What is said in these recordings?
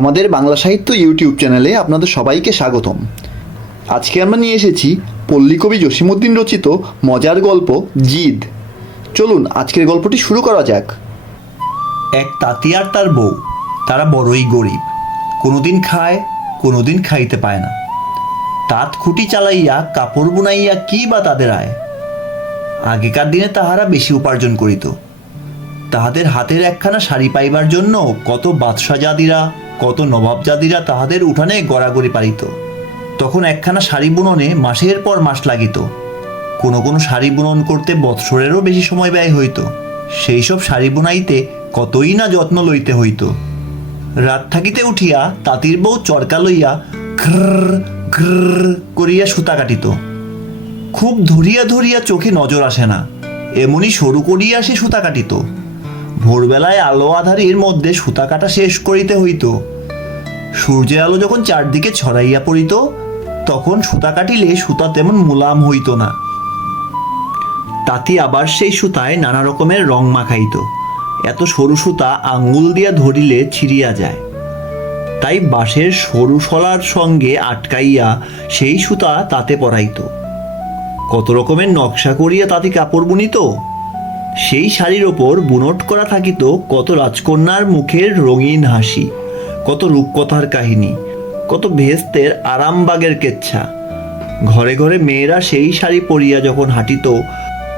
আমাদের বাংলা সাহিত্য ইউটিউব চ্যানেলে আপনাদের সবাইকে স্বাগতম। আজকে আমরা নিয়ে এসেছি পল্লীকবি জসিমউদ্দিন রচিত মজার গল্প জিদ। চলুন আজকের গল্পটি শুরু করা যাক। এক তাঁতি আর তার বউ, তারা বড়ই গরিব। কোনোদিন খায়, কোনোদিন খাইতে পায় না। তাঁত খুঁটি চালাইয়া কাপড় বুনাইয়া কি বা তাদের আয়। আগেকার দিনে তাহারা বেশি উপার্জন করিত। তাহাদের হাতের একখানা শাড়ি পাইবার জন্য কত বাদশাহজাদিরা, কত নবাবজাদিরা তাহাদের উঠানে গড়াগড়ি পারিত। তখন একখানা শাড়ি বুননে মাসের পর মাস লাগিত। কোনো কোনো শাড়ি বুনন করতে বৎসরেরও বেশি সময় ব্যয় হইত। সেই সব শাড়ি বুনাইতে কতই না যত্ন লইতে হইত। রাত থাকিতে উঠিয়া তাঁতির বউ চরকা লইয়া ঘ্র ঘ্র করিয়া সুতা কাটিত। খুব ধরিয়া ধরিয়া চোখে নজর আসে না, এমনি সরু করিয়া সে সুতা কাটিত। ভোরবেলায় আলো আধারির মধ্যে সুতা কাটা শেষ করিতে হইত। সূর্যের আলো যখন চারদিকে ছড়াইয়া পড়িত, তখন সুতা কাটিলে সুতা তেমন মুলাম হইত না। তাঁতি আবার সেই সুতায় নানা রকমের রং মাখাইত। এত সরু সুতা আঙ্গুল দিয়া ধরিলে ছিঁড়িয়া যায়, তাই বাঁশের সরু শলার সঙ্গে আটকাইয়া সেই সুতা তাতে পরাইত। কত রকমের নকশা করিয়া তাঁতি কাপড় বুনিত। সেই শাড়ির ওপর বুনট করা থাকিত কত রাজকন্যার মুখের রঙিন হাসি, কত রূপকথার কাহিনী, কত ভেস্তের আরামবাগের কেচ্ছা। ঘরে ঘরে মেয়েরা সেই শাড়ি পরিয়া যখন হাঁটিত,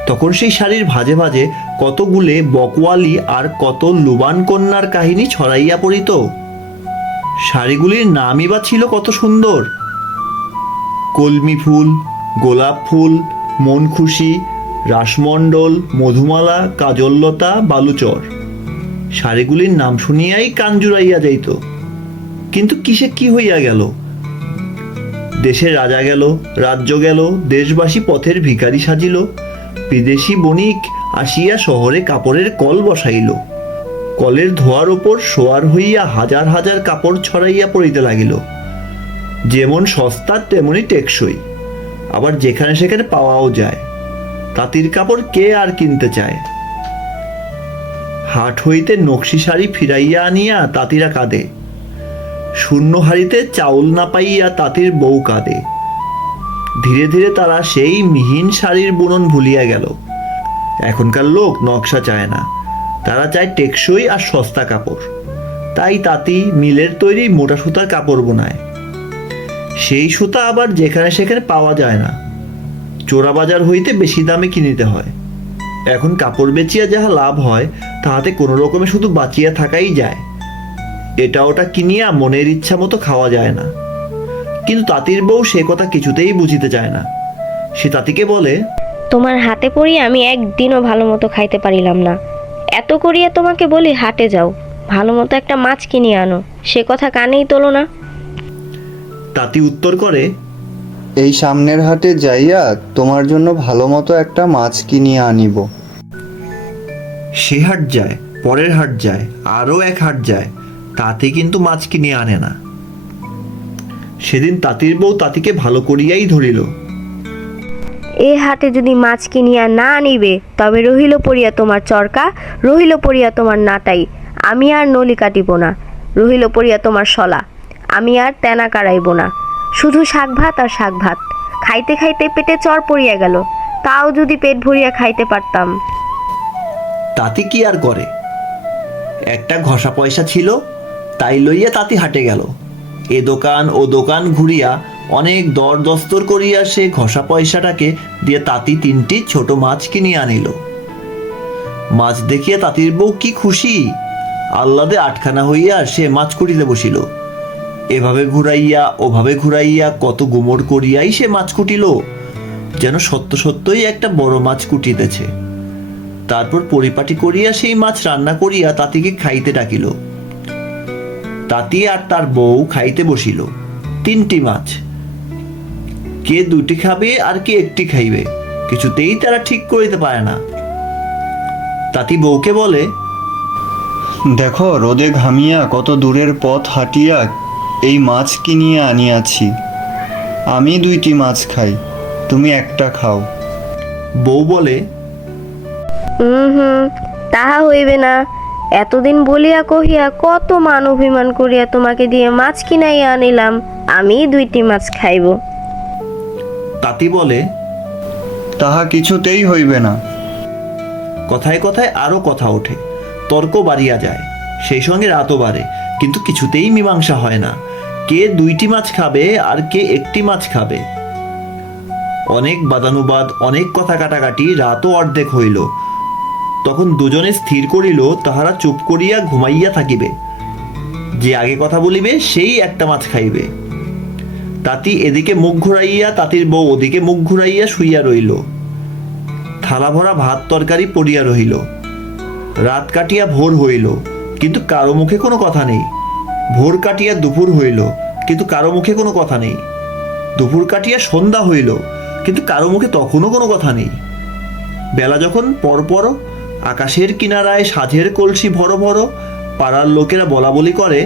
তখন সেই শাড়ির ভাঁজে ভাঁজে কতগুলে বকওয়ালি আর কত লুবান কন্যার কাহিনী ছড়াইয়া পড়িত। শাড়িগুলির নামই বা ছিল কত সুন্দর: কলমি ফুল, গোলাপ ফুল, মন খুশি, রাসমণ্ডল, মধুমালা, কাজললতা, বালুচর। শাড়িগুলির নাম শুনিয়াই কান জুড়াইয়া যাইত। কিন্তু কিসে কি হইয়া গেল? দেশের রাজা গেল, রাজ্য গেল, দেশবাসী পথের ভিখারি সাজিল, বিদেশি বণিক আসিয়া শহরে কাপড়ের কল বসাইল। কলের ধোয়ার ওপর শোয়ার হইয়া হাজার হাজার কাপড় ছড়াইয়া পড়িতে লাগিল। যেমন সস্তা তেমনি টেকসই, আবার যেখানে সেখানে পাওয়াও যায়। তাঁতির কাপড় কে আর কিনতে চায়? হাট হইতে নকশি শাড়ি ফিরাইয়া আনিয়া তাঁতিরা কাঁদে। শূন্য হাড়িতে চাউল না পাইয়া তাঁতির বউ কাঁদে। ধীরে ধীরে তারা সেই মিহিন শাড়ির বুনন ভুলিয়া গেল। এখনকার লোক নকশা চায় না, তারা চায় টেকসই আর সস্তা কাপড়। তাই তাঁতি মিলের তৈরি মোটা সুতার কাপড় বোনায়। সেই সুতা আবার যেখানে সেখানে পাওয়া যায় না, চোরা বাজার হইতে বেশি দামে কিনিতে হয়। এখন কাপড় বেচিয়া যাহা লাভ হয়, তাহাতে কোনো রকমে শুধু বাঁচিয়া থাকাই যায়। এটা ওটা কিনিয়া মনের ইচ্ছা মতো খাওয়া যায় না। কিন্তু তাঁতির বউ সে কথা কিছুতেই বুঝিতে চায় না। সে তাঁতিকে বলে, তোমার হাতে পড়িয়া আমি একদিনও ভালো মতো খাইতে পারিলাম না। এত করিয়া তোমাকে বলি হাটে যাও, ভালো মতো একটা মাছ কিনিয়ে আনো, সে কথা কানেই তোলো না। তাঁতি উত্তর করে, এই সামনের হাটে যাইয়া তোমার জন্য ভালো মতো একটা মাছ কিনিয়া আনিব। সে হাট যায়, পরের হাট যায়, আরও এক হাট যায়, তাতে কিন্তু মাছ কিনে আনে না। সেদিন তাঁতির বউ তাঁতিকে ভালো করিয়াই ধরিল। এ হাটে যদি মাছ কিনিয়া না আনিবে, তবে রহিল পড়িয়া তোমার চরকা, রহিল পড়িয়া তোমার নাটাই, আমি আর নলি কাটিব না। রহিল পড়িয়া তোমার শলা, আমি আর তেনা কাড়াইব না। শুধু শাক ভাত আর শাক ভাত, খাইতে খাইতে পেটে চর পড়িয়া গেল। তাও যদি পেট ভরিয়া খাইতে পারতাম। তাঁতি কি আর করে? একটা ঘষা পয়সা ছিল, তাই লইয়া তাঁতি হাটে গেল। এ দোকান ও দোকান ঘুরিয়া অনেক দর দস্তর করিয়া সে ঘষা পয়সাটাকে দিয়ে তাঁতি 3টি ছোট মাছ কিনিয়া আনিল। মাছ দেখিয়া তাঁতির বউ কি খুশি! আহ্লাদে আটখানা হইয়া সে মাছ কুটিতে বসিল। এভাবে ঘুরাইয়া ওভাবে ঘুরাইয়া কত গুমর করিয়াই সে মাছ কুটিল, যেন সত্য সত্যই একটা বড় মাছ কুটিতেছে। তারপর পরিপাটি করিয়া সেই মাছ রান্না করিয়া তাঁতিকে খাইতে ডাকিল। তাঁতি আর তার বউ খাইতে বসিল। 3টি মাছ, কে 2টি খাবে আর কে 1টি খাইবে, কিছুতেই তারা ঠিক করিতে পারে না। তাঁতি বউকে বলে, দেখো, রোদে ঘামিয়া কত দূরের পথ হাঁটিয়া এই মাছ কিনিয়া আনিয়াছি। আমি 2টি মাছ খাই, তুমি একটা খাও। বউ বলে, তাহা হইবে না। এতদিন বলিয়া কহিয়া কত মান অভিমান করিয়া তোমাকে দিয়ে মাছ কিনাইয়া আনিলাম, আমি 2টি মাছ খাইব। তাঁতি বলে, তাহা কিছুতেই হইবে না। কথায় কথায় আরো কথা ওঠে, তর্ক বাড়িয়া যায়, সেই সঙ্গে রাতও বাড়ে, কিন্তু কিছুতেই মীমাংসা হয় না। কে 2টি মাছ খাবে আর কে 1টি মাছ খাবে। অনেক বাদানুবাদ, অনেক কথা কাটাকাটি, রাতও অর্ধেক হইল। তখন দুজনে স্থির করিল তাহারা চুপ করিয়া ঘুমাইয়া থাকিবে, যে আগে কথা বলিবে সেই একটা মাছ খাইবে। তাঁতি এদিকে মুখ ঘুরাইয়া, তাঁতির বউ ওদিকে মুখ ঘুরাইয়া শুইয়া রইল। থালা ভরা ভাত তরকারি পড়িয়া রহিল। রাত কাটিয়া ভোর হইল, কিন্তু কারো মুখে কোনো কথা নেই। ভোর কাটিয়া দুপুর হইল, কিন্তু কারো মুখে কোনো কথা নেই। দুপুর কাটিয়া সন্ধ্যা হইল, কিন্তু কারো মুখে তখনও কোনো কথা নেই। বেলা যখন পরপর, আকাশের কিনারায় সাঝের কলসি ভরো ভরো, পাড়ার লোকেরা বলা বলি করে,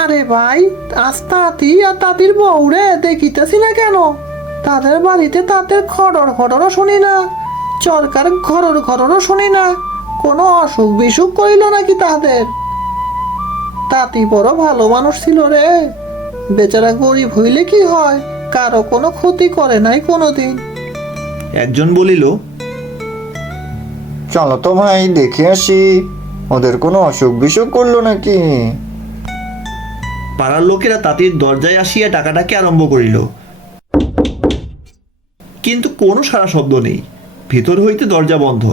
আরে ভাই, আজ তাঁতি আর তাঁতির বউরে দেখিতেছি না কেন? তাদের বাড়িতে তাদের খড়র খড়রও শুনি না, চরকার ঘরর ঘররও শুনি না। কোনো অসুখ বিসুখ করিল নাকি তাদের? তাঁতি বড় ভালো মানুষ ছিল রে, বেচারা গরিব হইলে কি হয়, কারো কোনো ক্ষতি করে নাই কোনোদিন। একজন বলিল, চলো তো ভাই, দেখে আসি ওদের কোনো অসুখ বিসুখ করলো নাকি। পাড়ার লোকেরা তাঁতির দরজায় আসিয়া ডাকাডাকি আরম্ভ করিল, কিন্তু কোনো সাড়া শব্দ নেই। ভিতর হইতে দরজা বন্ধ।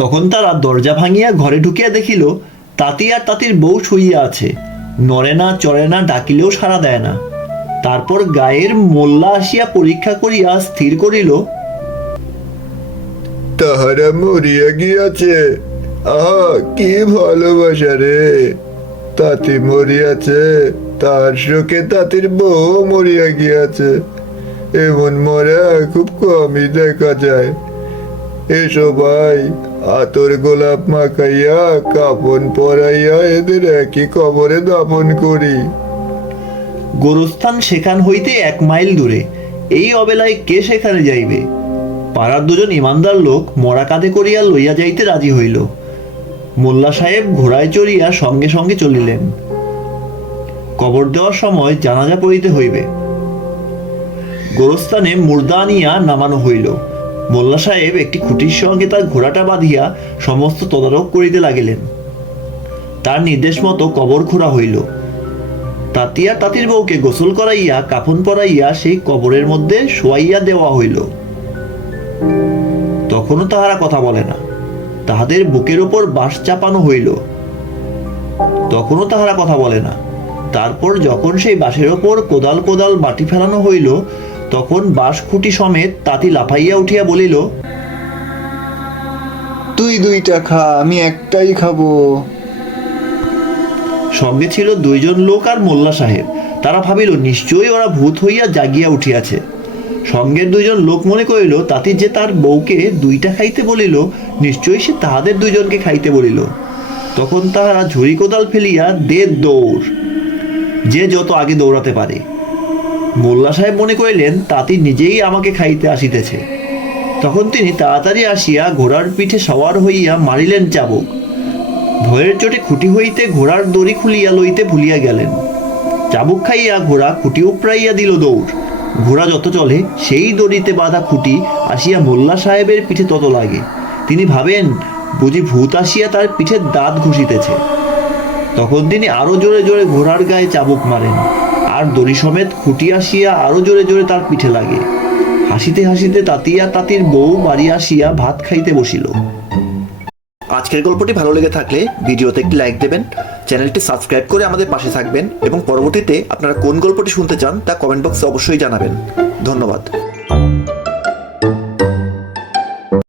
তখন তারা দরজা ভাঙিয়া ঘরে ঢুকিয়া দেখিল তাঁতি আর তাঁতির বউ শুইয়া আছে, নড়ে না চড়ে না, ডাকিলেও সাড়া দেয় না। তারপর গায়ের মোল্লা আসিয়া পরীক্ষা করিয়া স্থির করিল, তাহারা মরিয়া গিয়াছে। আহা, কি ভালোবাসা রে! তাঁতি মরিয়াছে, তার শোকে তাঁতির বউ মরিয়া গিয়াছে। এমন মরা খুব কমই দেখা যায়। এসো ভাই, আতর গোলাপ মাখাইয়া কাফন পরাইয়া এদের একই কবরে দাফন করি। গোরস্থান সেখান হইতে 1 মাইল দূরে। এই অবেলায় কে সেখানে যাইবে? পাড়ার দুজন ইমানদার লোক মরা কাঁধে করিয়া লইয়া যাইতে রাজি হইল। মোল্লা সাহেব ঘোড়ায় চড়িয়া সঙ্গে সঙ্গে চলিলেন। কবর দেওয়ার সময় জানাজা পড়িতে হইবে। গোরস্থানে মুর্দা আনিয়া নামানো হইল। মোল্লা সাহেব একটি খুঁটির সঙ্গে তার ঘোড়াটা বাঁধিয়া সমস্ত তদারক করিতে লাগিলেন। তার নির্দেশ মতো কবর খোঁড়া হইল। তাঁতি আর তাঁতির বউকে গোসল করাইয়া কাফন পরাইয়া সেই কবরের মধ্যে শোয়াইয়া দেওয়া হইল। তখনও তাহারা কথা বলে না। তাহাদের বুকের ওপর বাঁশ চাপানো হইল। তখনও তাহারা কথা বলে না। তারপর যখন সেই বাঁশের ওপর কোদাল কোদাল মাটি ফেলানো হইল, তখন বাঁশ খুঁটি সমেত তাঁতি লাফাইয়া উঠিয়া বলিল, তুই 2টা খা, আমি একটাই খাবো। সঙ্গে ছিল 2 জন লোক আর মোল্লা সাহেব। তারা ভাবিল নিশ্চয়ই ওরা ভূত হইয়া জাগিয়া উঠিয়াছে। সঙ্গের 2 জন লোক মনে করিল তাঁতি যে তার বউকে 2টা খাইতে বলিল, নিশ্চয়ই সে তাহাদের 2 জনকে খাইতে বলিল। তখন তাহারা ঝুড়ি কোদাল ফেলিয়া দৌড়, যে যত আগে দৌড়াতে পারে। মোল্লা সাহেব মনে করিলেন তাঁতি নিজেই আমাকে খাইতে আসিতেছে। তখন তিনি তাড়াতাড়ি আসিয়া ঘোড়ার পিঠে সওয়ার হইয়া মারিলেন চাবুক। ভয়ের চোটে খুঁটি হইতে ঘোড়ার দড়ি খুলিয়া লইতে ভুলিয়া গেলেন। চাবুক খাইয়া ঘোড়া খুঁটি উপড়াইয়া দিল দৌড়। ঘোড়া যত চলে, সেই দড়িতে বাঁধা খুঁটি আসিয়া মোল্লা সাহেবের পিঠে তত লাগে। তিনি ভাবেন বুঝি ভূত আসিয়া তার পিঠে দাঁত ঘুষিতেছে। তখন তিনি আরো জোরে জোরে ঘোড়ার গায়ে চাবুক মারেন, আর দড়ি সমেত খুঁটি আসিয়া আরো জোরে জোরে তার পিঠে লাগে। হাসিতে হাসিতে তাঁতি আর তাঁতির বউ বাড়ি আসিয়া ভাত খাইতে বসিল। আজকের গল্পটি ভালো লেগে থাকলে ভিডিওতে একটি লাইক দেবেন, চ্যানেলটি সাবস্ক্রাইব করে আমাদের পাশে থাকবেন এবং পরবর্তীতে আপনারা কোন গল্পটি শুনতে চান তা কমেন্ট বক্সে অবশ্যই জানাবেন। ধন্যবাদ।